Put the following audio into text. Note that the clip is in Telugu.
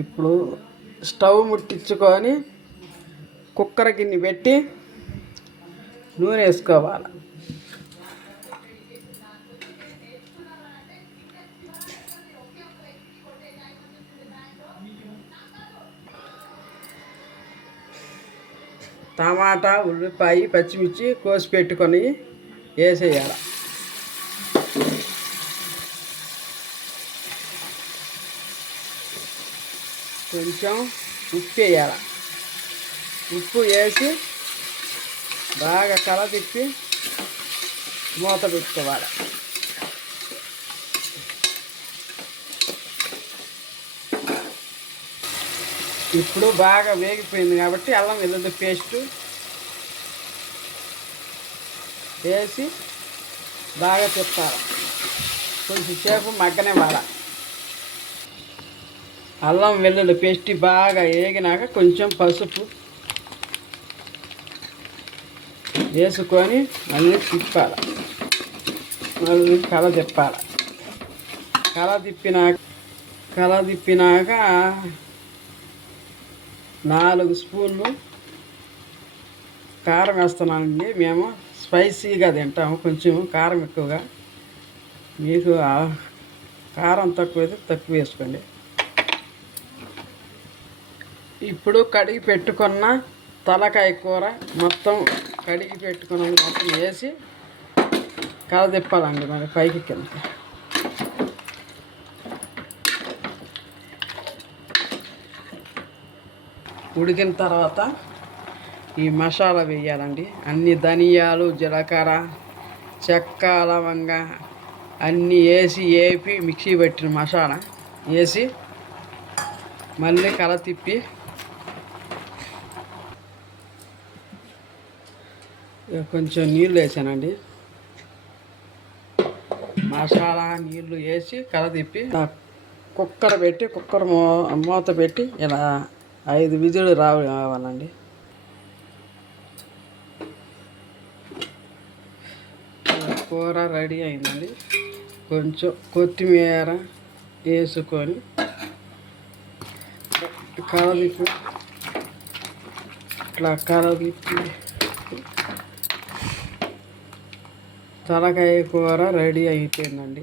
ఇప్పుడు స్టవ్ ముట్టించుకొని కుక్కర్ గిన్నె పెట్టి నూనె వేసుకోవాలి. టమాటా, ఉల్లిపాయ, పచ్చిమిర్చి కోసి పెట్టుకొని వేసేయాలి. కొంచెం ఉప్పు వేయాలి. ఉప్పు వేసి బాగా కలదిప్పి మూత పెట్టుకోవాలి. ఇప్పుడు బాగా వేగిపోయింది కాబట్టి అల్లం వెల్లుల్లి పేస్టు వేసి బాగా తిప్పాలి. కొంచెంసేపు మగ్గనివ్వాలి. అల్లం వెల్లుల్లి పేస్ట్ బాగా వేగినాక కొంచెం పసుపు వేసుకొని మళ్ళీ తిప్పాలి. మళ్ళీ కలదిప్పాలి. కలదిప్పినాక 4 స్పూన్లు కారం వేస్తున్నానండి. మేము స్పైసీగా తింటాము, కొంచెం కారం ఎక్కువగా. మీకు కారం తక్కువైతే తక్కువ వేసుకోండి. ఇప్పుడు కడిగి పెట్టుకున్న తలకాయ కూర మొత్తం వేసి కలదిప్పాలండి. మరి పైకి కింద ఉడికిన తర్వాత ఈ మసాలా వేయాలండి. అన్ని ధనియాలు, జీలకర్ర, చెక్క, లవంగ అన్నీ వేపి మిక్సీ పెట్టిన మసాలా వేసి మళ్ళీ తిప్పి కొంచెం నీళ్ళు వేసానండి. మసాలా నీళ్ళు వేసి తిప్పి కుక్కర్ పెట్టి మూత పెట్టి ఇలా 5 విజిల్ రావాలండి. కూర రెడీ అయిందండి. కొంచెం కొత్తిమీర వేసుకొని కలదిప్పి తలకాయ కూర రెడీ అయిపోయిందండి.